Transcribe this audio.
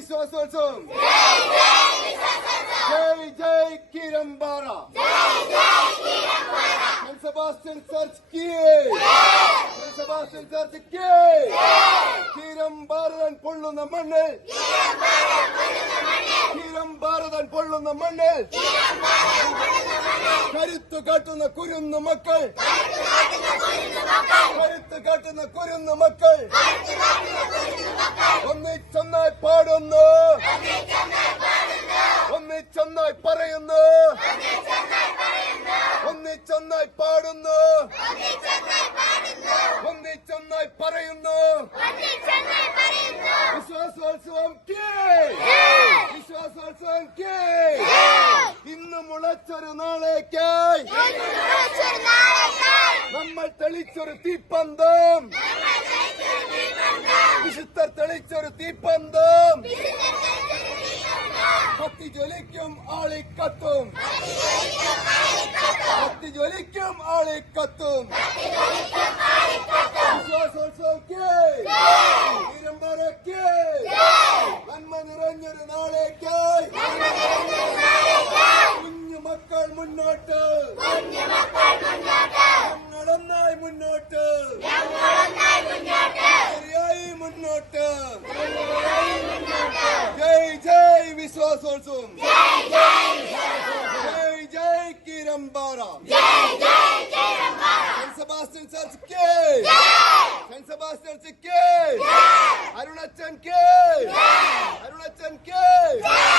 വിശ്വാസോത്സവം. ജയ് ജയ് കിരംബാറ Sebastian church കീ. സെബാസ്റ്റ്യൻ ചർച്ച് കീ. കിരമ്പാറൻ പൊള്ളുന്ന മണ്ണിൽ. കിരമ്പാറതൻ പൊള്ളുന്ന മണ്ണിൽ. കരുത്തു കാട്ടുന്ന കുരുന്നു മക്കൾ. കരുത്ത് കാട്ടുന്ന കുരുന്നു മക്കൾ. ഒന്നിച്ചൊന്നായി പറയുന്നു. ഒന്നിച്ചൊന്നായി പാടുന്നു. ഒന്നിച്ചൊന്നായി പറയുന്നു. വിശ്വാസോത്സവം കേ. വിശ്വാസോത്സവം കേ. ഇന്ന് മുളച്ചൊരു നാളേക്കായി നമ്മൾ തെളിച്ചൊരു തീപ്പന്തം. വിശുദ്ധർ തെളിച്ചൊരു തീപ്പന്തം. കത്തി. ജ്വലിക്കും ആളിക്കത്തും കത്തി. ജ്വലിക്കും ആളിക്കത്തും വിശ്വാസോത്സവക്ക് തിരുമ്പറയ്ക്ക് നന്മ നിറഞ്ഞൊരു നാളേക്കായി. കുഞ്ഞു മക്കൾ മുന്നോട്ട്. ജയ് വിശ്വാസോത്സവം ജയ് ജയ് കിരമ്പാറ സെന്റ് സെബാസ്റ്റ്യൻ ചർച്ച് കേ സെന്റ് സെബാസ്റ്റ്യൻ ചർച്ച് കേ അരുണച്ചൻ കേ അരുണച്ചൻ കേ ജയ് ജയ് വിശ്വാസോത്സവം